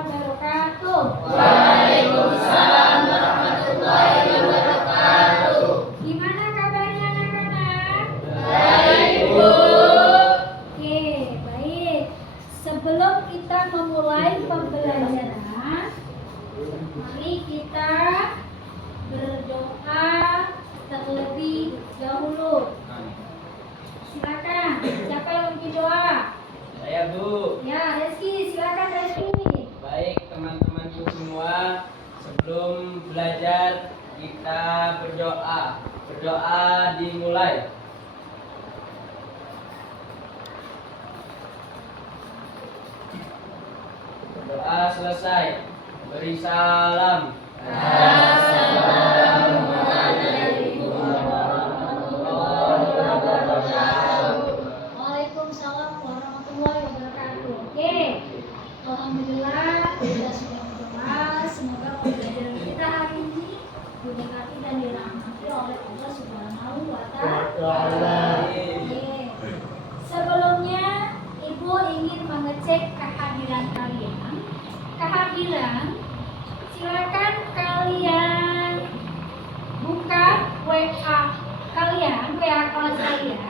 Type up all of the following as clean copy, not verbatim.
wabarakatuh. Waalaikumsalam warahmatullahi wabarakatuh. Gimana kabarnya anak-anak? Baik, Bu. Oke, baik. Sebelum kita memulai pembelajaran, mari kita berdoa terlebih dahulu. Silakan, siapa yang memimpin doa? Saya, Bu. Ya, Reski, silakan Reski. Baik teman-temanku semua, sebelum belajar kita berdoa. Berdoa dimulai. Berdoa selesai. Beri salam. Assalamualaikum warahmatullahi wabarakatuh. Waalaikumsalam warahmatullahi wabarakatuh. Oke, alhamdulillah kita sudah berdoa. Semoga pembelajaran kita hari ini diberkati dan dirahmati oleh Allah Subhanahu wa Ta'ala. Oke. Sebelumnya Ibu ingin mengecek kehadiran kalian. Kehadiran, silakan kalian buka WA kalian, WA kelas kalian.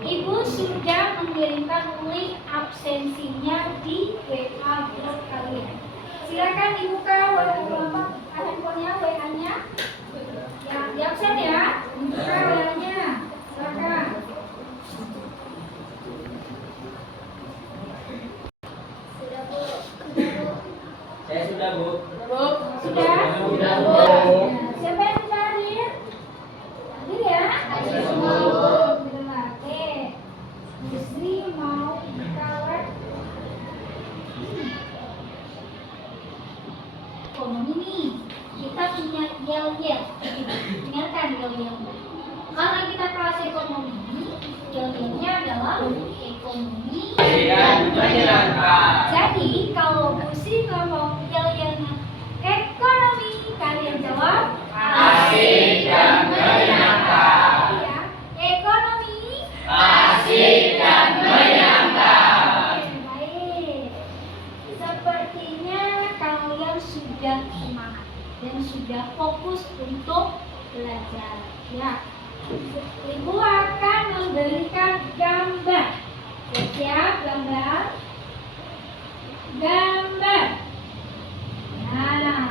Ibu sudah mengirimkan link absensinya di WA grup kalian. Silakan dibuka handphonenya, WA-nya. Ya, di absen ya. Dibuka WA-nya. Silakan. Sudah, Bu. Saya sudah, Bu. Sudah? Sudah, Bu. Nah, siapa yang sudah hadir? Hadir ya? Hadir semua, Bu. Alhamdulillah. Oke. Musri mau kalah. Ekonomi nih, kita punya yel-yel. Dengarkan yel-yel. Karena kita kelas ekonomi, yel-yelnya adalah ekonomi. Dan menyenangkan. Jadi kalau Musri ngomong yel-yelnya ekonomi, kalian jawab Asik dan menyenangkan. ya, ekonomi. Asik dan menyenangkan. Oke, baik. Sepertinya kalian sudah semangat dan sudah fokus untuk belajar. Ya, Ibu akan memberikan gambar. Siap gambar? Gambar. Nah,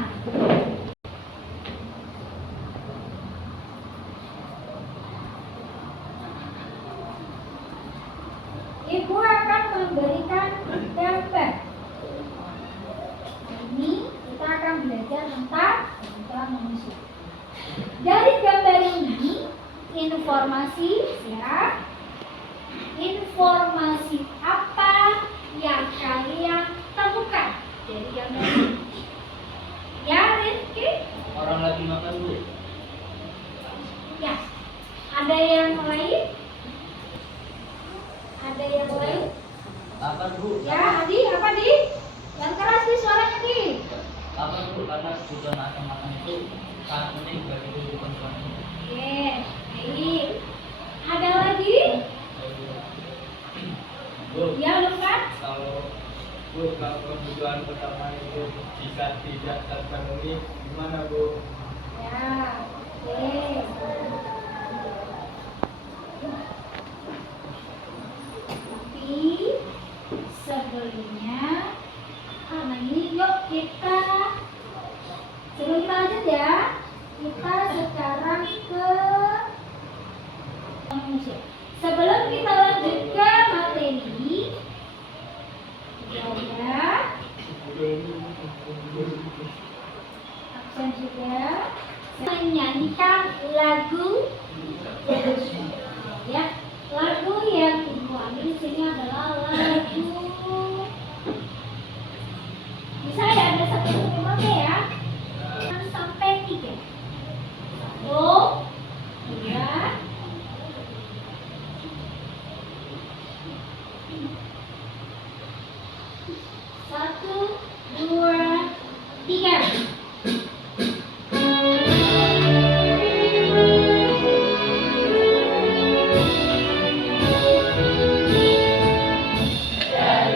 Ibu akan memberikan gambar. Ini kita akan belajar tentang manusia. Dari gambar ini, informasi ya, informasi apa yang kalian temukan dari gambar ini? Ya, Rizky? Orang lagi makan, Bu. Ya. Ada yang lain? Ada yang lain? Apa, Bu? Ya, Adi, apa Di? Yang keras nih suaranya Di. Apa, Bu? Karena sudah makan itu sangat penting bagi kehidupan suami. Oke, baik. Ada lagi? Bu, Ya, Lukas? kalau kebutuhan pertama itu jika tidak terpenuhi, gimana, Bu? Ya, oke. Tapi sebelumnya, karena ini yuk kita sebelum kita lanjut ya, kita sekarang ke manusia. Sebelum kita lanjut ke materi, ya, absen juga menyanyikan lagu ya, lagu yang ibu ambil di sini adalah lagu, bisa ya, ada satu oke ya, sampai 3. 1, 2, 1, 2, 3. Dan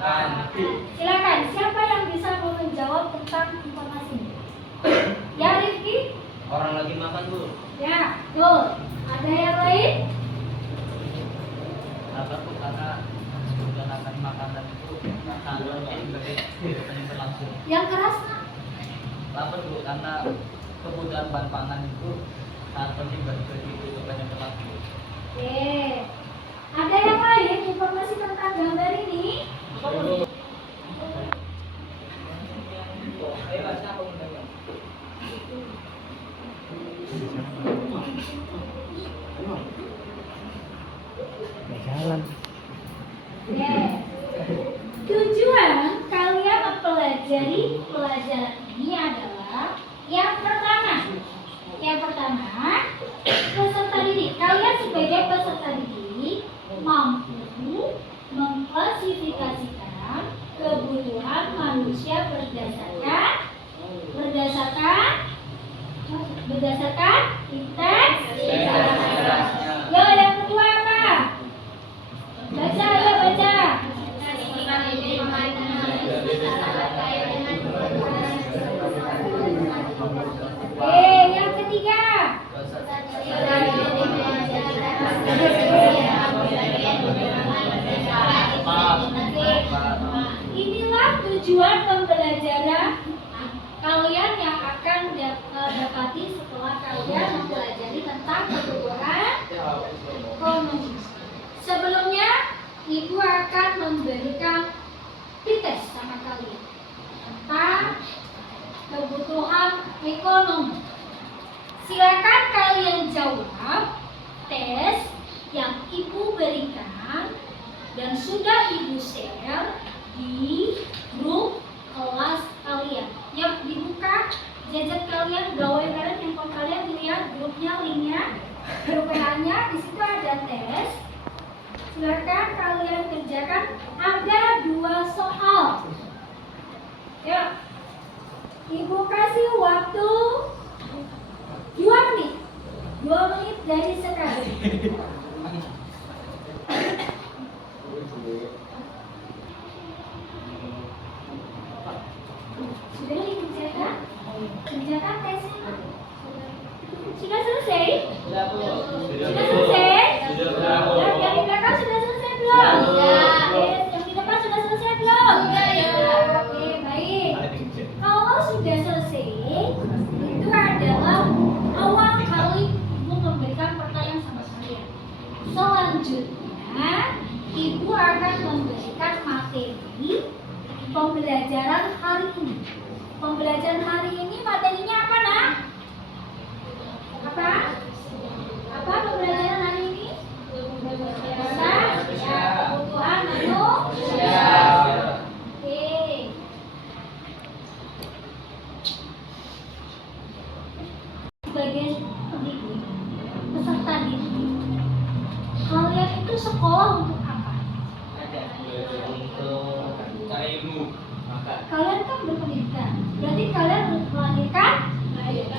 makan. Silakan, siapa yang bisa menjawab tentang informasi ini? Ya, Rifki? Orang lagi makan, Bu. Ya, tuh. Ada yang lain? Apa tuh karena menggunakan makanan itu sangat penting bagi kehidupan yang berlangsung. Yang keras, Nak? Lapar, Bu, karena kebutuhan bahan pangan itu sangat penting bagi kehidupan yang berlangsung. Oke. Ada yang lain informasi tentang gambar ini? Ayo baca apa undangnya? Jalan. Oke. Tujuan kalian mempelajari pelajaran ini adalah yang pertama, peserta didik. Kalian sebagai peserta didik mampu mengklasifikasikan kebutuhan manusia berdasarkan intensitasnya. Yo, yang kedua apa? Baca, ya baca. Yang ketiga. Inilah tujuan pembelajaran kalian yang akan dapati setelah kalian mempelajari tentang kebutuhan ekonomi. Sebelumnya, Ibu akan memberikan tes sama kalian tentang kebutuhan ekonomi. Silakan kalian jawab tes yang Ibu berikan dan sudah Ibu share di grup kelas kalian. Yuk dibuka gadget kalian, gawai kalian, handphone kalian, lihat grupnya, linknya, grup PH-nya. Di situ ada tes. Silakan kalian kerjakan. Ada 2 soal. Yuk, Ibu kasih waktu 2 menit. 2 menit dari sekarang. Sudah dikerjakan? Kerjakan tesnya. Sudah selesai? Sudah, Bu. Sudah selesai? Sudah, Bu. Yang di belakang sudah selesai belum? Oke, yang di depan sudah selesai belum? Oke, baik. Kalau sudah selesai, itu adalah awal kali Ibu memberikan pertanyaan sama kalian. Selanjutnya, Ibu akan memberikan materi pembelajaran hari ini. Pembelajaran hari ini materinya apa, Nak? Apa? Apa pembelajaran hari ini? Kebutuhan manusia. Oke. Sebagai pendidik, peserta didik, kalian itu sekolah untuk apa? Untuk cari ilmu. Kalian kan berpendidikan, berarti kalian melahirkan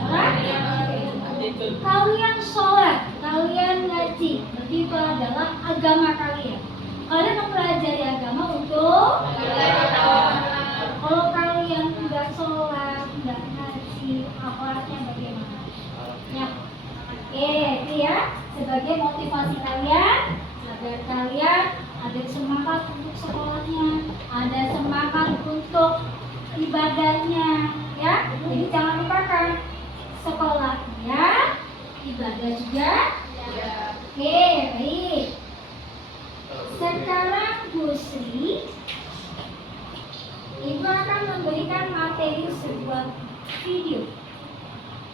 orang. Kalian sholat, kalian ngaji, berarti itu adalah agama kalian. Kalian mempelajari agama untuk kalau kalian tidak sholat, tidak ngaji, akhlaknya bagaimana? Ya, itu ya, sebagai motivasi kalian agar kalian ada semangat untuk sekolahnya, ada semangat untuk ibadahnya, ya. Jadi jangan lupakan sekolahnya, ibadah juga. Oke, baik. Sekarang Bu Sri, Ibu akan memberikan materi sebuah video.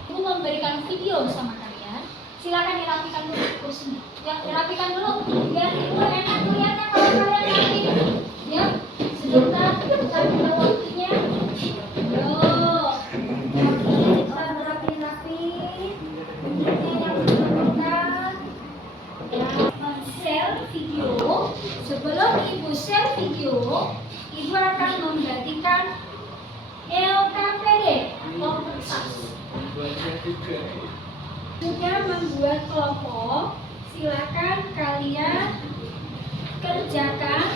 Ibu memberikan video sama kalian. Silakan dirapikan dulu kursinya. Ya, dirapikan dulu biar Ibu enak lihatnya kalau kalian rapi. Ya, sebentar kita minta waktunya. Yo, kita berapi-rapi. Ini yang dilakukan. Ya, share video. Sebelum Ibu share video, Ibu akan membagikan LKPD atau kertas. Sudah membuat kelompok, silakan kalian kerjakan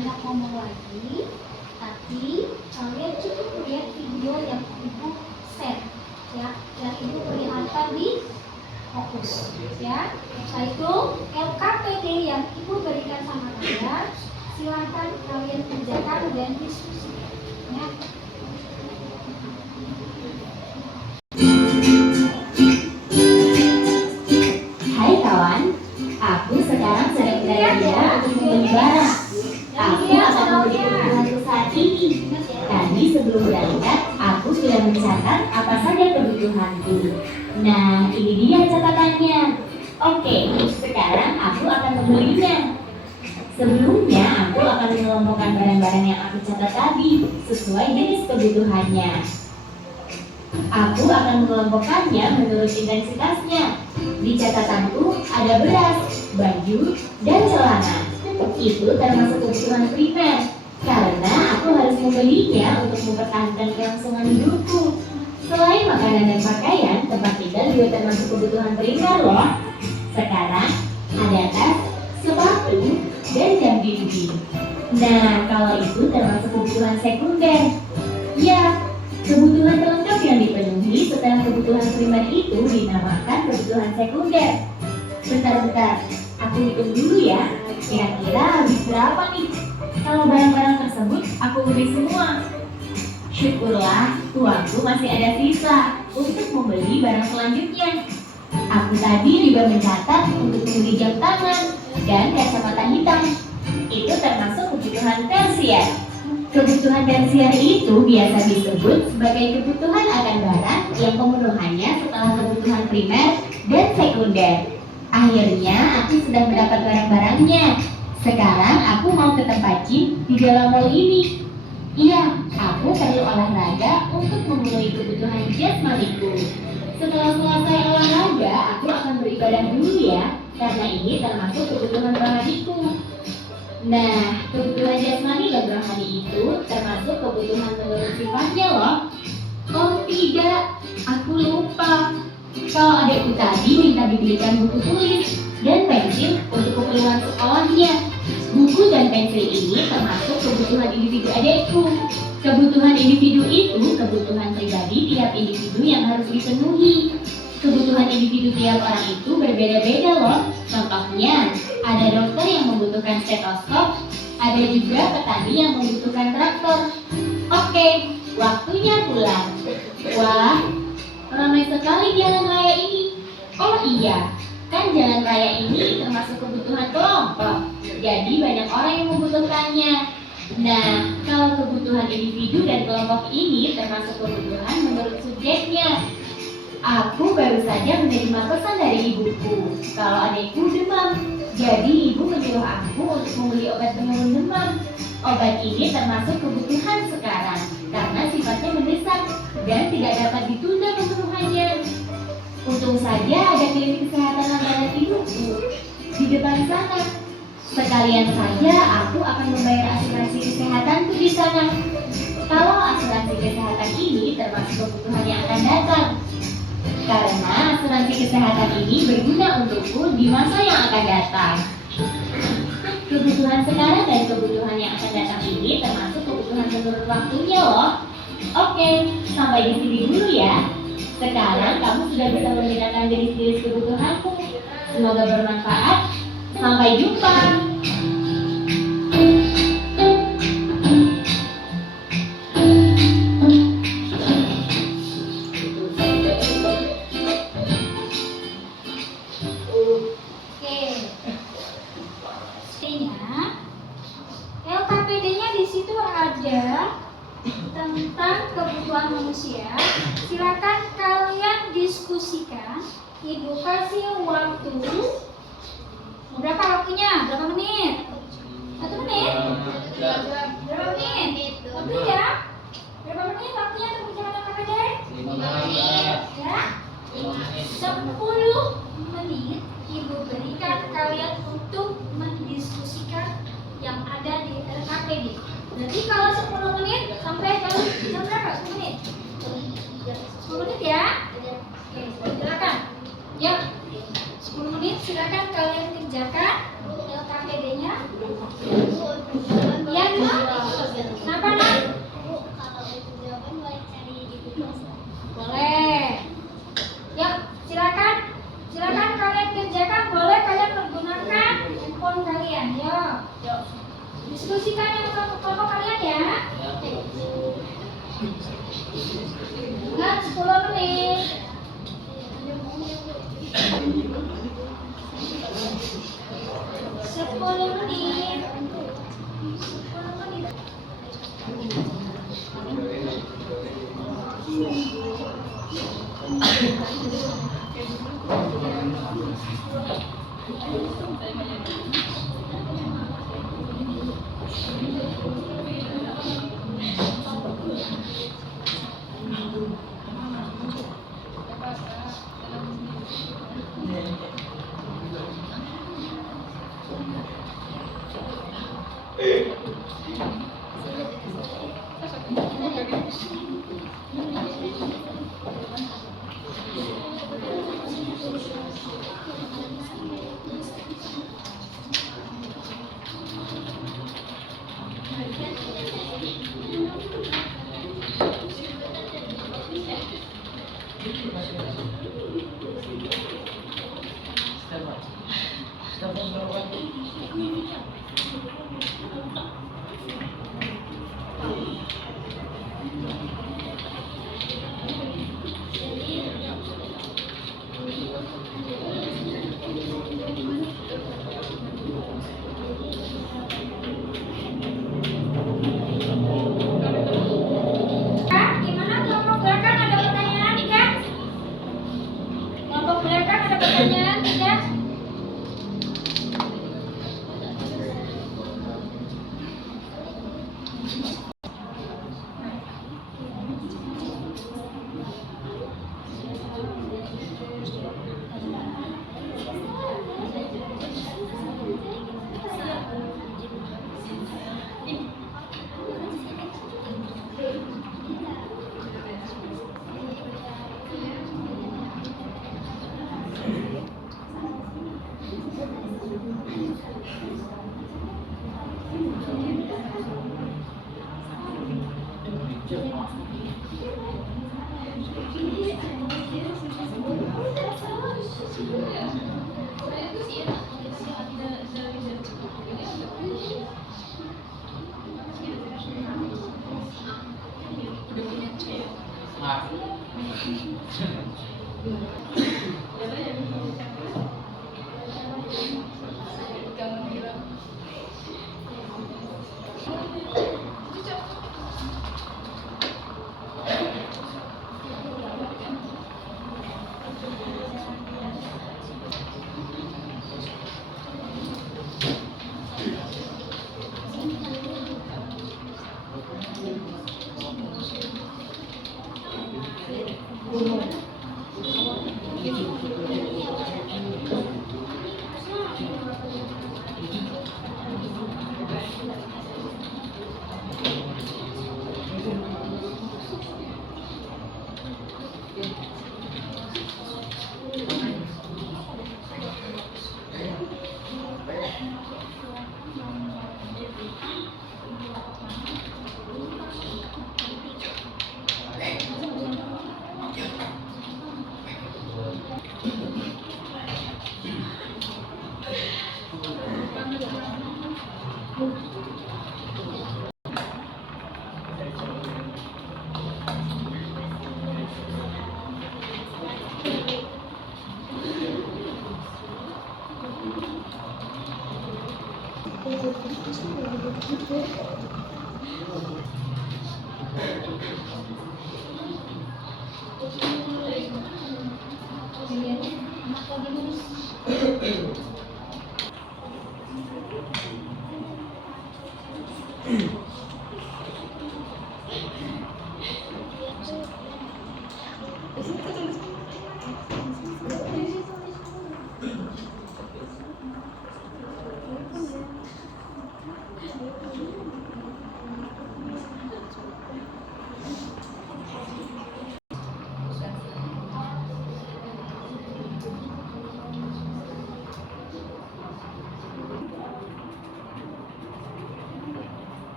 banyak ngomong lagi, tapi kalian cukup lihat video yang ibu share, ya, yang ibu perlihatkan di fokus, ya. Setelah itu LKPD yang ibu berikan sama kalian, silakan kalian kerjakan dan diskusi, ya. Hai kawan, aku sekarang sedang berada untuk membeli barang. Aku akan membeli kebutuhanku saat ini. Tadi sebelum berangkat, aku sudah mencatat apa saja kebutuhanku. Nah, ini dia catatannya. Oke, sekarang aku akan membelinya. Sebelumnya, aku akan mengelompokkan barang-barang yang aku catat tadi sesuai jenis kebutuhannya. Aku akan mengelompokkannya menurut intensitasnya. Di catatanku ada beras, baju, dan celana. Itu termasuk kebutuhan primer, karena aku harus membelinya untuk mempertahankan kelangsungan hidupku. Selain makanan dan pakaian, tempat tinggal juga termasuk kebutuhan primer loh. Sekarang ada tas, sepatu, dan jam dinding. Nah, kalau itu termasuk kebutuhan sekunder. Ya, kebutuhan pelengkap yang dipenuhi setelah kebutuhan primer itu dinamakan kebutuhan sekunder. Bentar, aku hitung dulu ya. Kira-kira habis berapa nih? Kalau barang-barang tersebut aku beli semua. Syukurlah, uangku masih ada sisa untuk membeli barang selanjutnya. Aku tadi juga mencatat untuk membeli jam tangan dan kacamata hitam. Itu termasuk kebutuhan tersier. Kebutuhan tersier itu biasa disebut sebagai kebutuhan akan barang yang pemenuhannya setelah kebutuhan primer dan sekunder. Akhirnya aku sudah mendapat barang-barangnya. Sekarang aku mau ke tempat gym di dalam mall ini. Iya, aku perlu olahraga untuk memenuhi kebutuhan jasmaniku. Setelah selesai olahraga, aku akan beribadah dulu ya, karena ini termasuk kebutuhan rohaniku. Nah, kebutuhan jasmani dan rohani itu termasuk kebutuhan menurut sifatnya loh. Oh tidak, aku lupa. Kalau adikku tadi minta dibelikan buku tulis dan pensil untuk keperluan sekolahnya. Buku dan pensil ini termasuk kebutuhan individu adikku. Kebutuhan individu itu kebutuhan pribadi tiap individu yang harus dipenuhi. Kebutuhan individu tiap orang itu berbeda-beda loh. Contohnya, ada dokter yang membutuhkan stetoskop, ada juga petani yang membutuhkan traktor. Oke, waktunya pulang. Wah, ramai sekali jalan raya ini. Oh iya, kan jalan raya ini termasuk kebutuhan kelompok. Jadi banyak orang yang membutuhkannya. Nah, kalau kebutuhan individu dan kelompok ini termasuk kebutuhan menurut subjeknya. Aku baru saja menerima pesan dari ibuku kalau adikku demam. Jadi ibu menyuruh aku untuk membeli obat penurun demam. Obat ini termasuk kebutuhan sekarang karena sifatnya mendesak dan tidak dapat ditunda pemenuhannya. Untung saja ada klinik kesehatan langganan ibuku di depan sana. Sekalian saja aku akan membayar asuransi kesehatanku di sana. Kalau asuransi kesehatan ini termasuk kebutuhan yang akan datang. Karena asuransi kesehatan ini berguna untukku di masa yang akan datang. Kebutuhan sekarang dan kebutuhan yang akan datang ini termasuk kebutuhan menurut waktunya loh. Oke, sampai di sini dulu ya. Sekarang kamu sudah bisa membedakan jenis-jenis kebutuhanmu. Semoga bermanfaat. Sampai jumpa. LKPD-nya di situ ada tentang kebutuhan manusia. Silakan kalian diskusikan. Ibu kasih waktu. Berapa waktunya? Berapa menit? 1 menit? Berapa menit? Waktu ya? Berapa menit waktunya untuk bicara LKPD? 5 menit. Ya? 10 menit ibu berikan kalian untuk mendiskusikan yang ada di LKPD. Berarti kalau 10 menit sampai jam berapa? 10 menit? 10 menit ya? Oke, silakan. Ya, 10 menit silakan kalian kerjakan LKPD-nya. Ya. 10 menit. 10 menit. Gimana kelompok belakang ada pertanyaan, Kak? Kelompok belakang ada pertanyaan, Kak?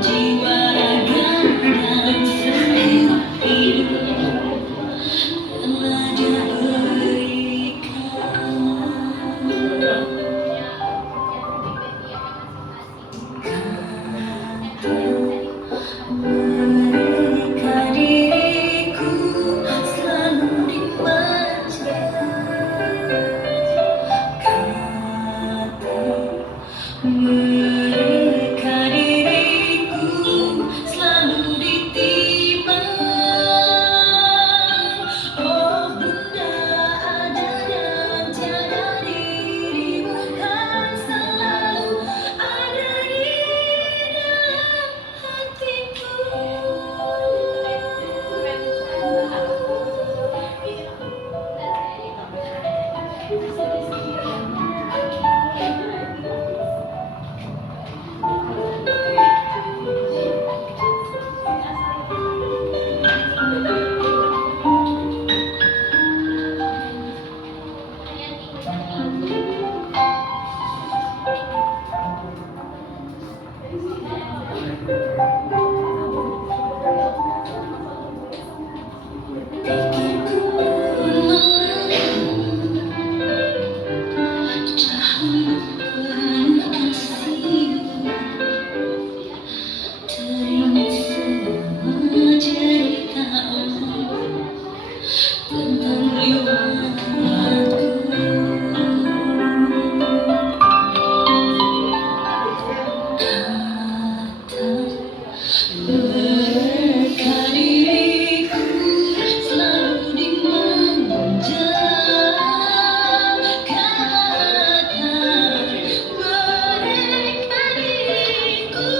Jiwa raga dan seluruh hidup telah Dia mereka diriku selalu dimanja. Mereka diriku selalu ditimbang. Oh Bunda, ada dan tiada dirimu kan selalu ada di dalam hatiku. Pikirku dahulu penuh kasih, teringat semua cerita tentang riwayatku. Mereka diriku selalu dimanja. Kata mereka diriku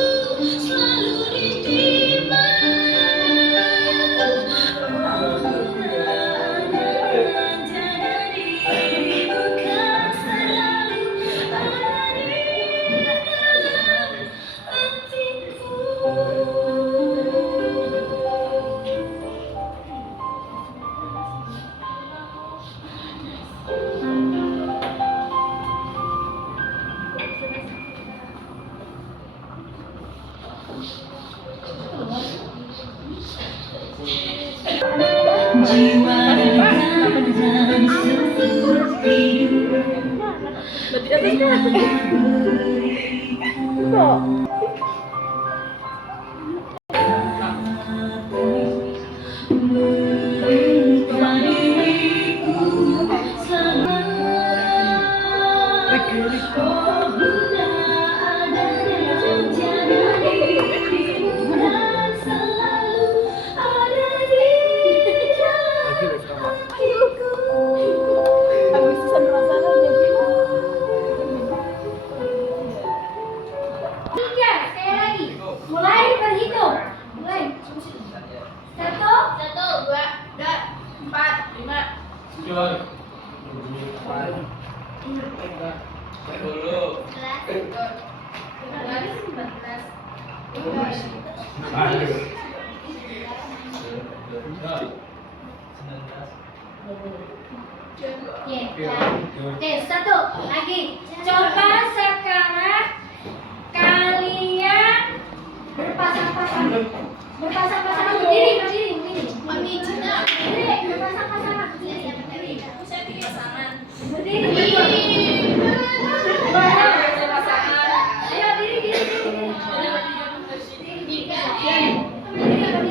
selalu ditimbang. Oh Bunda, ada tiada dirimu kan selalu ada di dalam hatiku. Jiwa raga dan seluruh hidup telah diberikan. Mereka diriku selalu. Oh Bunda, ada dan tiada dirimu kan selalu ada di dalam hatiku. Tiga, sekali lagi. Mulai berhitung. Mulai. Satu, dua, tiga, empat, lima. Oke, satu lagi. Coba sekarang kalian berpasang-pasangan. Berpasang-pasangan berdiri. Berdiri, berpasang-pasangan. Berdiri. Ayo diri.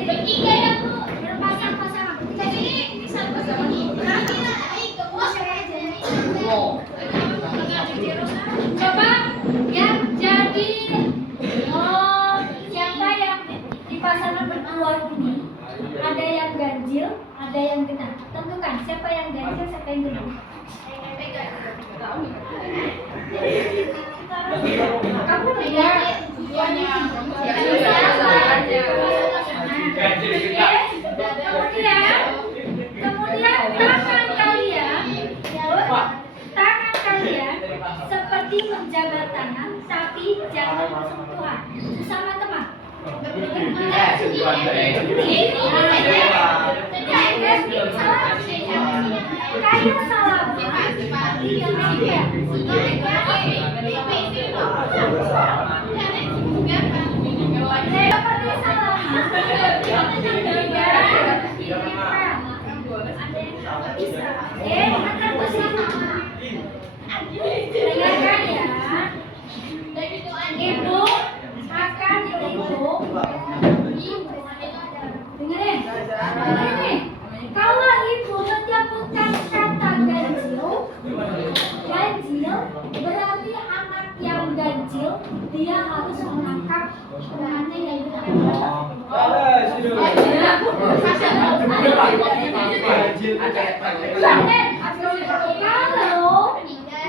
Bertiga ya Bu. Berpasang-pasangan. Coba yang jadi siapa yang di pasangan berdua ini, ada yang ganjil, ada yang genap. Tentukan siapa yang ganjil, siapa yang genap. Kamu lihat kemudian tangan kalian seperti menjabat tangan, tapi jangan bersentuhan sesama teman. Kayak salah. Dengarkan ya. Ibu akan dengerin. Kalau ibu menyebutkan kata ganjil berarti anak yang ganjil dia harus menangkap perannya yang benar. Kalau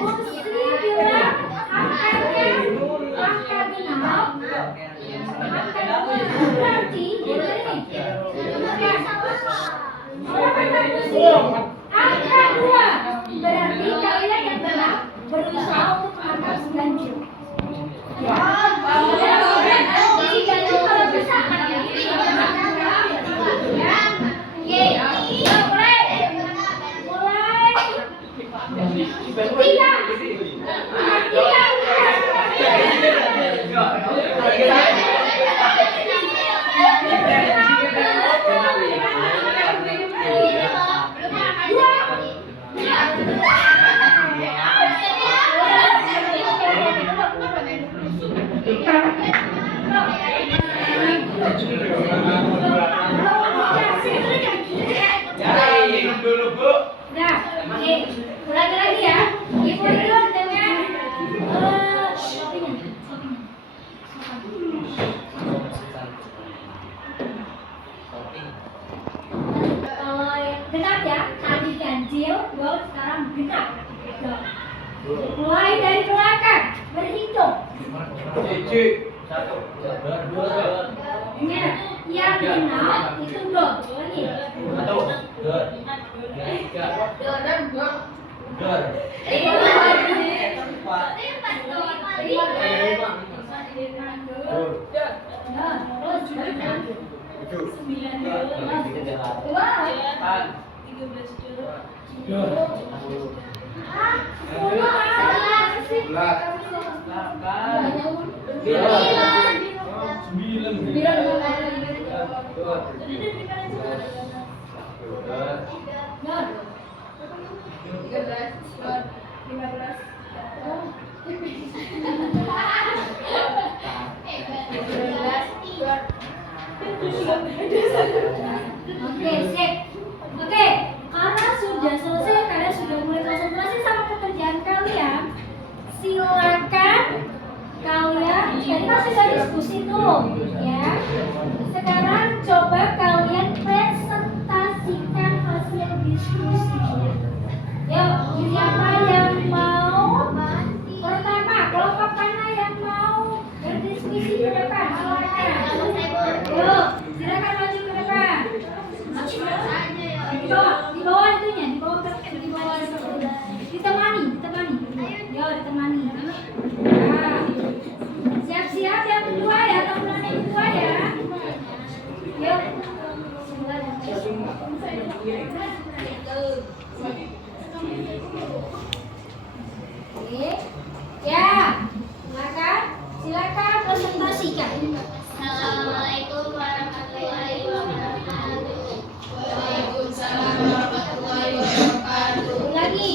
Musri bilang angka genap, berarti angka 2 berarti kalian yang benar berusaha untuk menangkap si ganjil. Si ganjil kalau bisa ulangi lagi ya. Ibu itu dengan kalau yang genap ya, tadi ganjil, sekarang genap. Mulai dari belakang, berhitung. Ingat, yang genap itu dot. Lagi. Oke, sip. Oke, karena sudah selesai, kalian sudah mulai konsentrasi sama pekerjaan kalian. Silakan kalian, tadi kan sudah diskusi tuh, ya. Sekarang coba kalian presentasikan hasil diskusinya. Yuk, siapa yang mau? Pertama, kelompok mana yang mau berdiskusi ke depan? Silakan. Yuk, silakan maju ke depan. Di bawah itunya, di bawah ditemani. Yo, ditemani. Nah, siap-siap yang kedua ya, teman yang kedua ya. Yuk. Oke. Ya. Silakan presentasikan. Assalamualaikum warahmatullahi wabarakatuh. Waalaikumsalam warahmatullahi wabarakatuh. Lagi.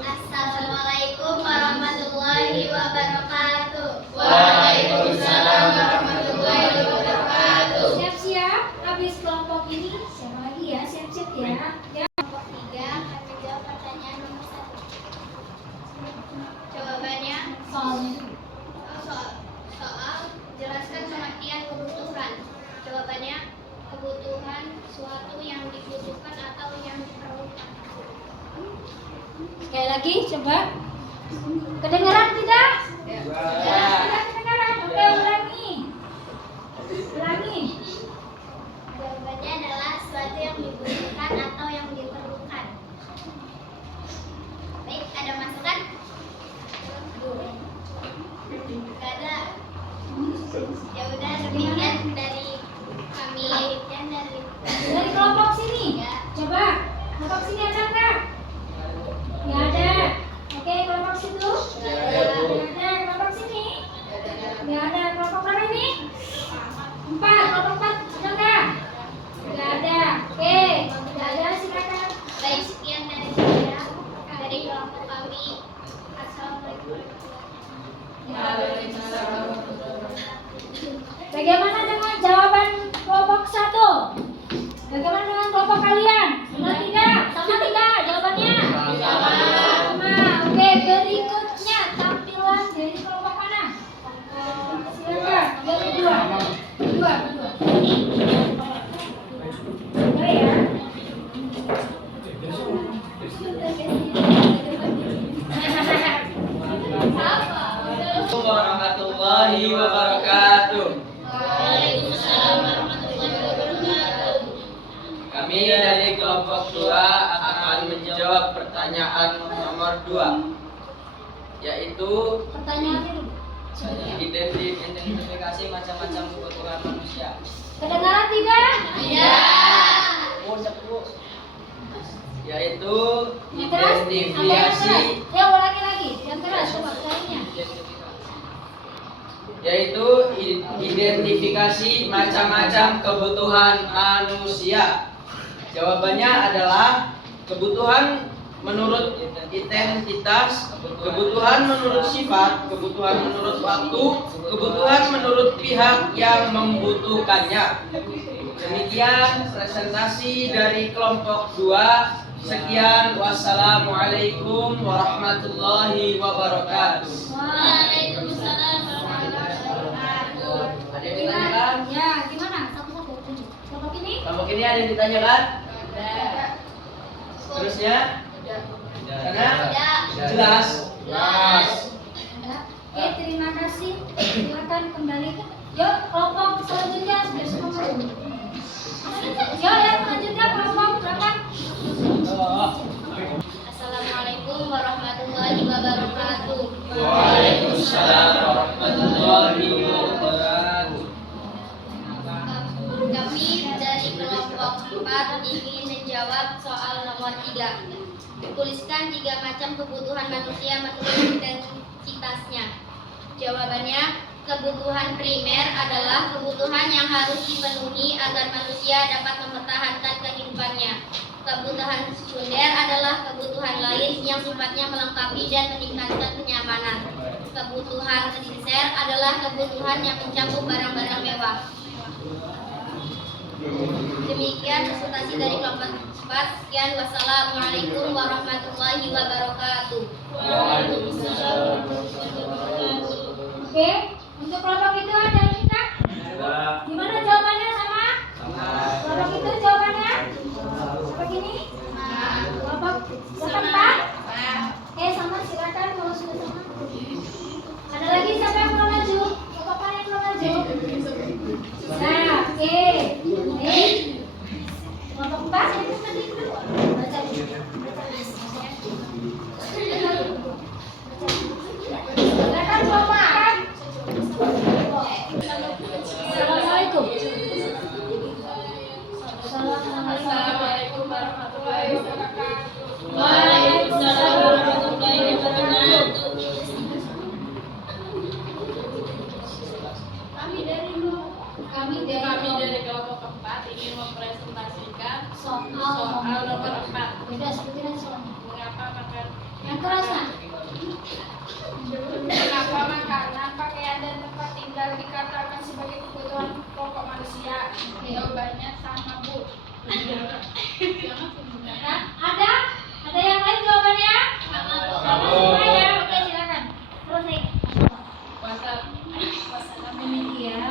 Assalamualaikum warahmatullahi wabarakatuh. Waalaikumsalam warahmatullahi wabarakatuh. Siap-siap. Habis kelompok ini, siapa lagi ya? Siap-siap ya. Ya. Kelompok 3 akan menjawab pertanyaan nomor 1. Jawabannya soal jelaskan pengertian kebutuhan. Jawabannya kebutuhan suatu yang dibutuhkan atau yang diperlukan. Sekali lagi, coba. Kedengaran tidak? Tidak kedengaran. Oke, ulangi. Jawabannya adalah suatu yang dibutuhkan atau yang diperlukan. Baik, ada masukan? Gak ada. Ya udah, demikian dari kami dan dari Dari kelompok sini. ya. Coba. Kelompok sini ada nggak? Nggak ada. Oke, kelompok situ. Bagaimana dengan jawaban kelompok 1? Bagaimana dengan kelompok kalian? Benar tidak? Sama tidak jawabannya? Sama. Oke, berikutnya tampilan dari kelompok mana? Silakan. Yang kedua. Kedua. Kedua ya. Assalamualaikum warahmatullahi wabarakatuh. Waalaikumsalam warahmatullahi wabarakatuh. Kami dari kelompok 2 akan menjawab pertanyaan nomor 2, yaitu Pertanyaannya dulu. identifikasi macam-macam kebutuhan manusia. Kedengaran tidak? Yaitu Yang keras? Ada yang keras? identifikasi Ya, ulangi lagi. Yang keras, coba caranya. yaitu identifikasi macam-macam kebutuhan manusia. Jawabannya adalah kebutuhan menurut identitas, kebutuhan menurut sifat, kebutuhan menurut waktu, kebutuhan menurut pihak yang membutuhkannya. Demikian presentasi dari kelompok 2. Sekian, wassalamualaikum warahmatullahi wabarakatuh. Waalaikumsalam warahmatullahi wabarakatuh. Ada yang ditanyakan? Ya, gimana? Satu-satu. Kelompok ini? Kelompok ini ada yang ditanyakan? Terusnya? Sana? Jelas? Ya. Oke, terima kasih. Silakan kembali. Yuk, kelompok selanjutnya sudah semua maju. Yuk, yang selanjutnya kelompok berapa? Assalamualaikum warahmatullahi wabarakatuh. Waalaikumsalam warahmatullahi wabarakatuh. Kami dari kelompok 4 ingin menjawab soal nomor 3. Tuliskan 3 macam kebutuhan manusia menurut intensitasnya. Jawabannya, kebutuhan primer adalah kebutuhan yang harus dipenuhi agar manusia dapat mempertahankan kehidupannya. Kebutuhan sekunder adalah kebutuhan lain yang sifatnya melengkapi dan meningkatkan kenyamanan. Kebutuhan tersier adalah kebutuhan yang mencakup barang-barang mewah. Demikian presentasi dari kelompok 4. Sekian, wassalamualaikum warahmatullahi wabarakatuh. Oke, untuk kelompok itu ada yang minta? Gimana jawabannya sama? Kelompok itu jawabannya? Begini? Kelompok keempat? Oke, sama, silakan kalau sudah sama. Ada lagi siapa yang belum maju? Kelompok mana yang belum maju? Nah, oke. Kelompok 4 yang itu tadi itu. Baca dulu. Silakan kelompok 4. Assalamualaikum. Assalamualaikum warahmatullahi wabarakatuh. Waalaikumsalam warahmatullahi wabarakatuh. Kami dari kelompok 4 ingin mempresentasikan soal nomor 4. Beda seperti yang soalnya. Mengapa makan? Yang keras kan? Mengapa makanan, pakaian dan tempat tinggal dikatakan sebagai kebutuhan pokok manusia? Jawabannya sama, Bu. Ada? Ada yang lain jawabannya? Sama semua ya. Oke, silakan. Selesai.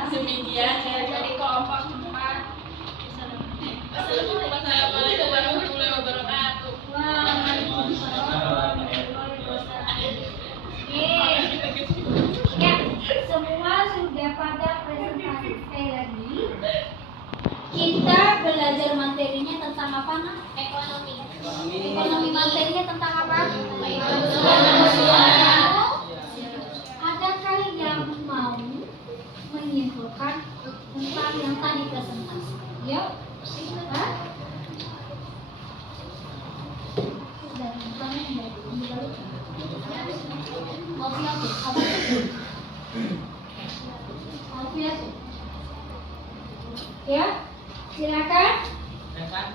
Demikian dari kelompok 4. Assalamualaikum warahmatullahi wabarakatuh. Waalaikumsalam warahmatullahi wabarakatuh. Ya, semua sudah pada presentasi. Sekali lagi, kita belajar materinya tentang apa, Nak? Ekonomi. Ekonomi materinya tentang apa? Adakah yang mau menyimpulkan tentang yang tadi presentasi? Ya? Hah? Ya, silakan.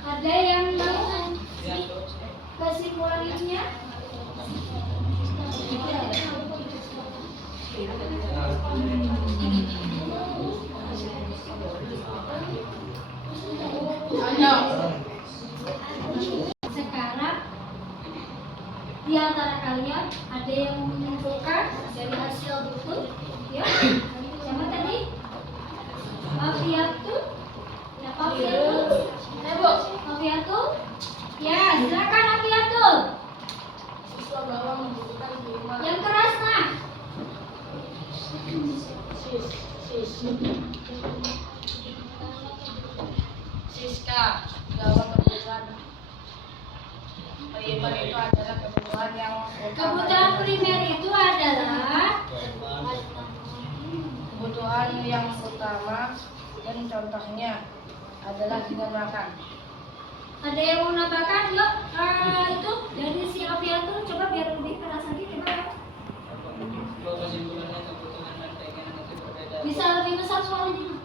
Ada yang mau kesimpulan ininya? Ayo. Sekarang di antara kalian ada yang menyimpulkan dari hasil buku? Ya, siapa tadi? Mafiatul? Ya, Mafiatul? Bu. Mafiatul? Ya, silakan Mafiatul. Siswa bawah membutuhkan 5. Yang keras nah. Siska bahwa kebutuhan primer itu adalah kebutuhan yang Kebutuhan primer itu adalah kebutuhan yang utama dan contohnya adalah dengan makan. ada yang mau nambahkan? Yuk, itu dari si Aviatur coba biar lebih keras lagi coba. Kesimpulannya kebutuhan dan keinginan itu berbeda. Bisa lebih besar suaranya.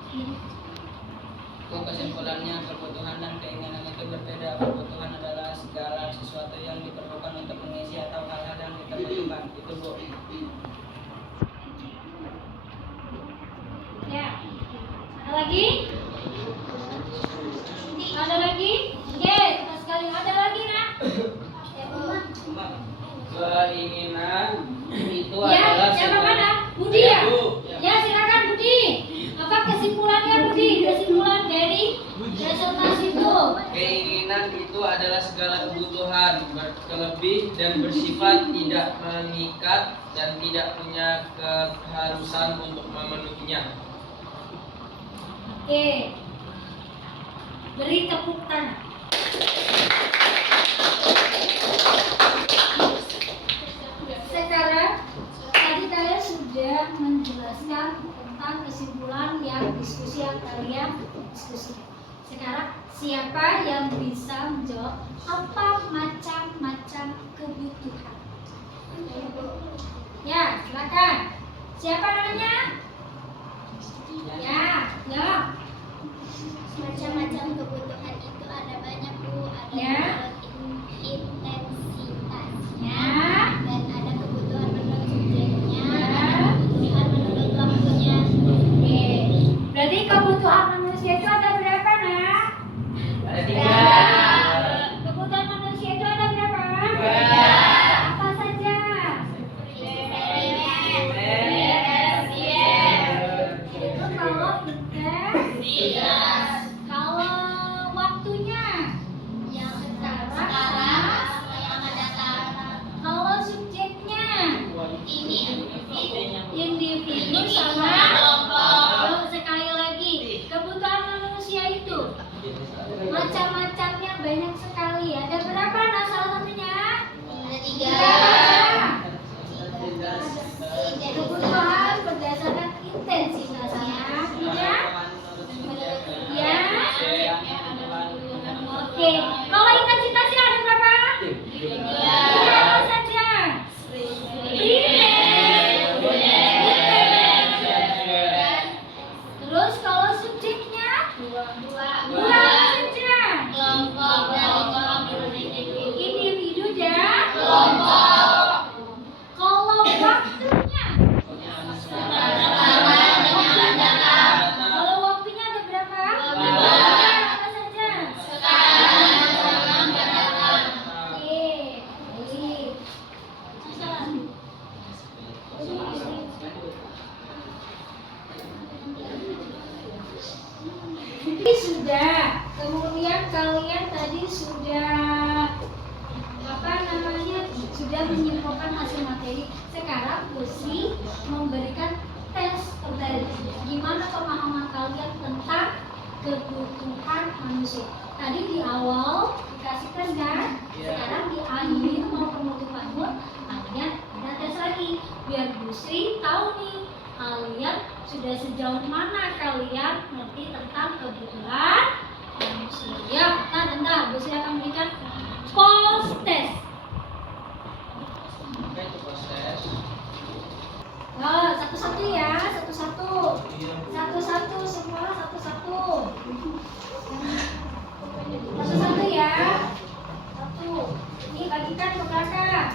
Kesimpulannya kebutuhan dan keinginan itu berbeda. Kebutuhan adalah segala sesuatu yang diperlukan untuk mengisi atau hal-hal yang kita butuhkan. Itu Bu. Ya. Ada lagi? Ada lagi? Oke, kita sekali ada lagi nak. Keinginan itu Ya, adalah siapa segala- mana? Budi ya? Bu. Ya, silakan Budi. Apa kesimpulannya Budi? Kesimpulan dari presentasi itu. Keinginan itu adalah segala kebutuhan berlebih dan bersifat tidak mengikat dan tidak punya keharusan untuk memenuhinya. Oke. Beri tepuk tangan. Sekarang tadi kalian sudah menjelaskan tentang kesimpulan yang diskusi yang kalian diskusikan. Sekarang siapa yang bisa menjawab apa macam-macam kebutuhan? Ya, silakan. Siapa namanya? Ya, ya. Macam-macam kebutuhan itu ada banyak Bu, ada Ya. menurut intensitasnya Ya. dan ada kebutuhan menurut subjeknya, Ya. ada kebutuhan menurut waktunya. Oke. Berarti kebutuhan manusia itu ada berapa, Nak? Ada Kebutuhan manusia itu ada berapa? Tiga. Apa saja? Itu kalau intensitas. Kalau waktunya Yang sekarang sekarang yang akan datang kalau subjeknya ini individu sama kelompok. Sekali lagi, kebutuhan manusia itu macam-macamnya banyak sekali. Ada berapa? Nah, salah satunya ada 3. kebutuhan berdasarkan intensitasnya. Ya. Ya. Oke. Kalau intensitasnya ada berapa? Apa saja? Terus kalau subjeknya dua saja. Kelompok dan kelompok Individu dan kelompok. Kalau waktunya, kalau waktunya ada berapa? Apa saja? Oke, baik. Ini sudah. Kemudian kalian tadi sudah apa namanya? Sudah menyimpulkan hasil materi. Sekarang Putri memberikan tes gimana pemahaman kalian tentang kebutuhan manusia. Tadi di awal dikasih tes kan? Sekarang di akhir mau penutupan pun kalian ada tes lagi biar Bu Sri tahu nih kalian sudah sejauh mana kalian ngerti tentang kebutuhan manusia. Ya, bentar, Bu Sri akan memberikan post test. Oke, itu proses. Oh, satu-satu ya, satu-satu. Satu-satu semua, satu-satu. Satu-satu ya. Satu. Ini bagikan ke belakang.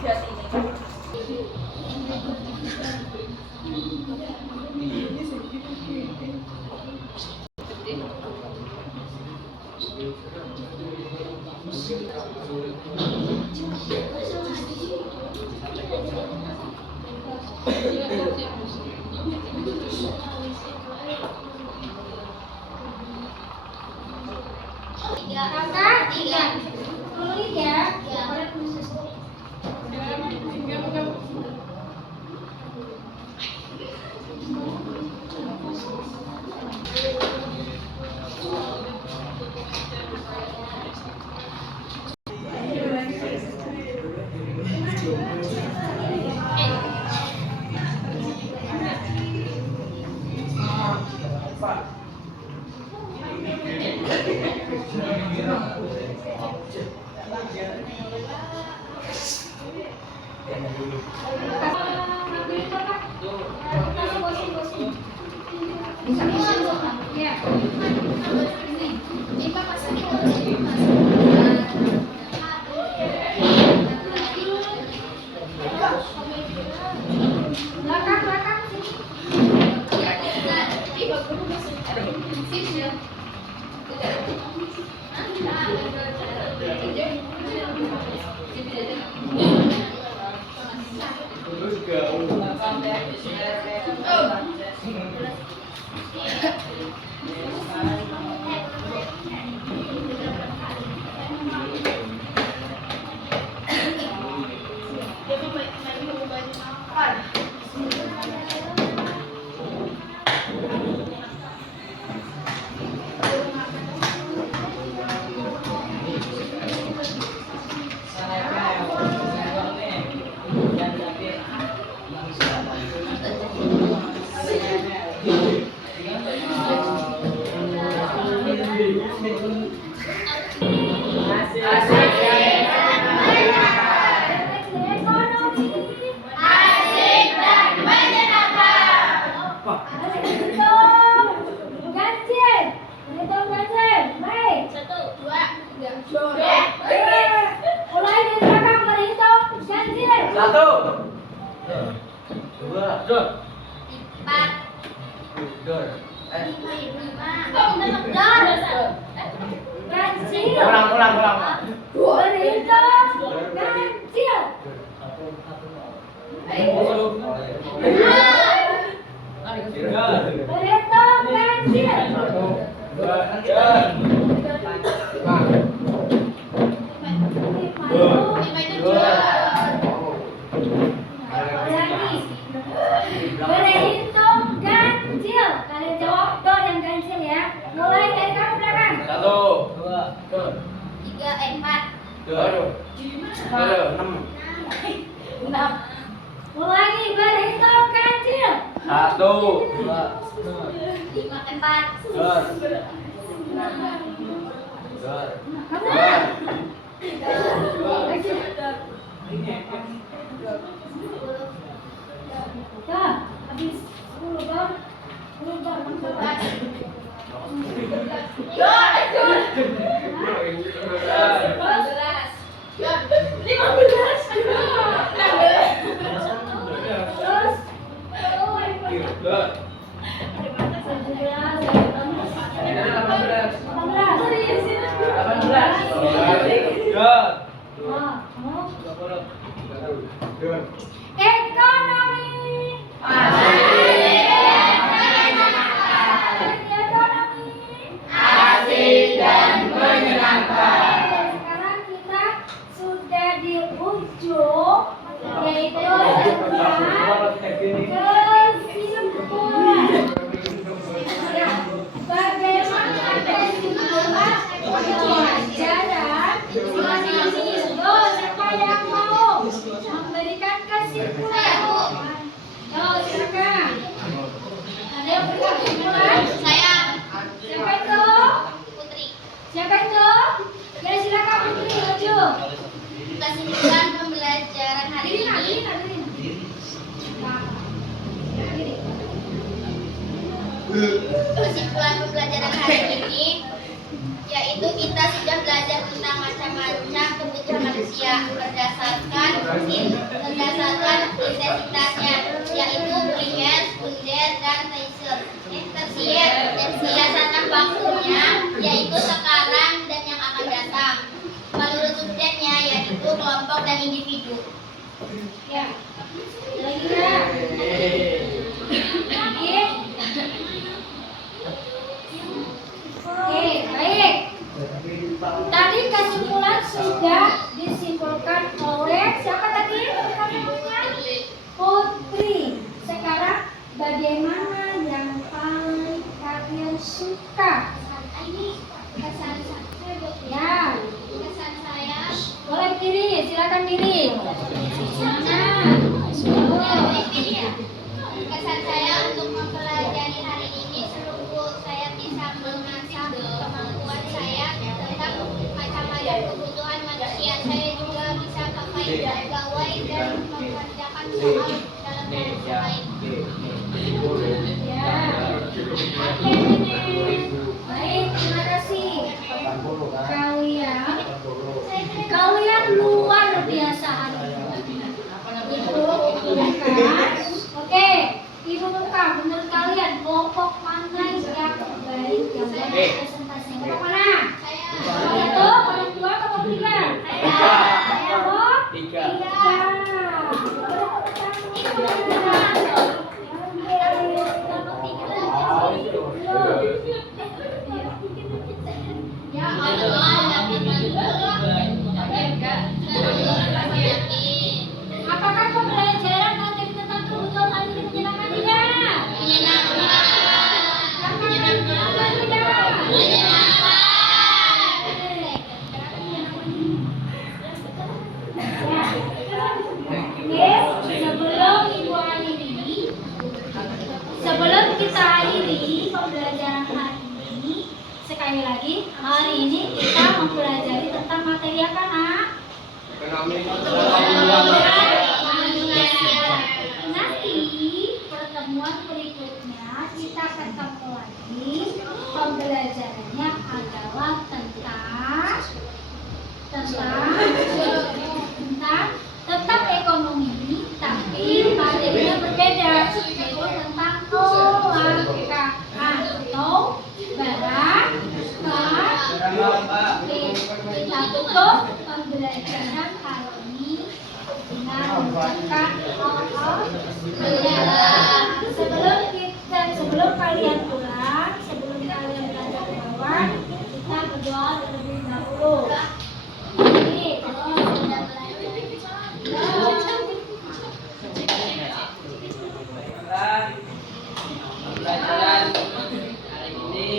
idiot ini. Kakak, tiga. Tulis ya. Ya. Berhitung ganjil. Kalian jawab dor yang ganjil ya. Mulai dari kamu belakang. 3, 4. Enam. Mulai nih berhitung ganjil. 5, 4. Dah, habis 10 bar. 10 bar. 18. Ekonomi. Asik dan menyenangkan. Sekarang kita sudah di ujung, yaitu tentang kesimpulan. Ya, bagaimana kesimpulan pelajaran ini? Oh, siapa yang mau memberikan kesimpulan? Oh, silakan. Ada yang berikan kesimpulan? Saya Siapa itu? Putri. Siapa itu? Ya silakan Putri, maju. Kesimpulan pembelajaran hari ini. Kesimpulan pembelajaran hari ini yaitu kita sudah belajar tentang macam-macam kebutuhan manusia berdasarkan berdasarkan intensitasnya, yaitu primer, sekunder, dan tersier. Berdasarkan waktunya, yaitu sekarang dan yang akan datang. Menurut subjeknya, yaitu kelompok dan individu. Ya. Lagi enggak? Lagi? Oke, baik. Tadi kesimpulan sudah disimpulkan oleh siapa tadi? Namanya Putri. Sekarang bagaimana yang paling kalian suka? Ini kesan saya, Ya, kesan saya. boleh diri, silakan diri. Kesan saya untuk mempelajari hari ini sungguh saya bisa mengasah kemampuan saya tentang macam-macam kebutuhan manusia. Saya juga bisa pakai gawai dan mengerjakan soal dalam bahasa lain. Ya. Oke, Nenek. Baik, terima kasih. Kalian luar biasa hari ini. Ibu, kan? Oke, Ibu buka. Menurut kalian kelompok mana yang baik yang buat presentasi? Kelompok mana? Kelompok satu, kelompok dua, kelompok tiga. Kelompok tiga. Ya Allah, Apakah pembelajaran materi tentang kebutuhan hari ini menyenangkan tidak? Menyenangkan tidak? Sebelum kita akhiri pembelajaran hari ini, sekali lagi hari ini kita mempelajari tentang materi apa, Nak? Nanti pertemuan berikutnya kita ketemu lagi. Pembelajarannya adalah tentang ekonomi, tapi materinya berbeda, yaitu tentang olahraga atau barang. Kita tutup pembelajaran hari ini dengan mengucapkan sebelum kalian pulang, sebelum kalian belajar kawan, kita berdoa terlebih dahulu. Jadi, Pembelajaran hari ini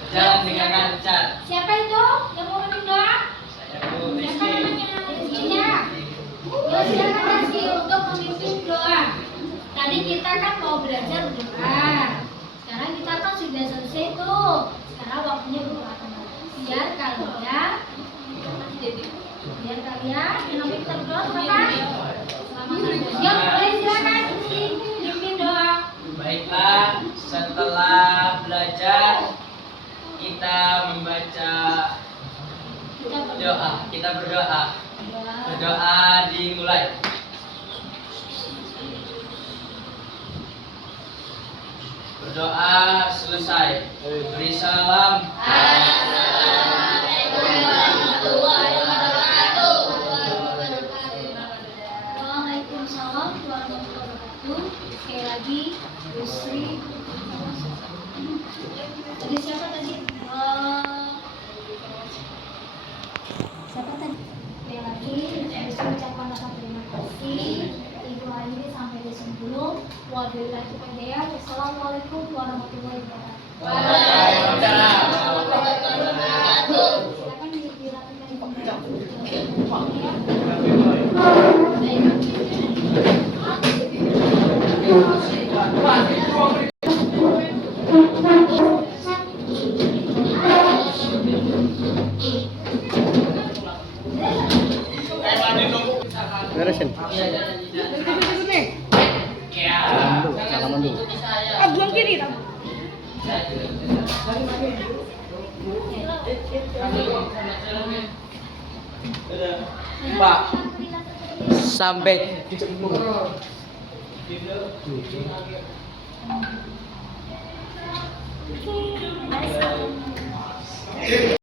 berjalan dengan lancar. siapa itu yang mau memimpin doa? Siapa namanya? Rizky-nya? Ya, silakan Rizky untuk memimpin doa. Tadi kita kan mau belajar doa. Sekarang kita kan sudah selesai tuh. Sekarang waktunya berdoa. Biar kalian yang kita berdoa silakan. Ya, boleh silakan Rizky memimpin doa. Baiklah, setelah belajar kita membaca doa. Kita berdoa. Berdoa dimulai. Berdoa selesai. Beri salam. Waalaikumsalam warahmatullahi wabarakatuh. Sekali lagi, Yusri. Tadi siapa tadi? Siapa tadi? Sekali lagi, Yusri ucapkan rasa terima kasih. Ibu hari ini sampai di sebelum. Wabillahi taufiq. Wassalamualaikum warahmatullahi wabarakatuh. Waalaikumsalam. Silakan dirapikan. Beresin. Salaman dulu. Buang kiri tau. Pak. Sampai Oke, nice.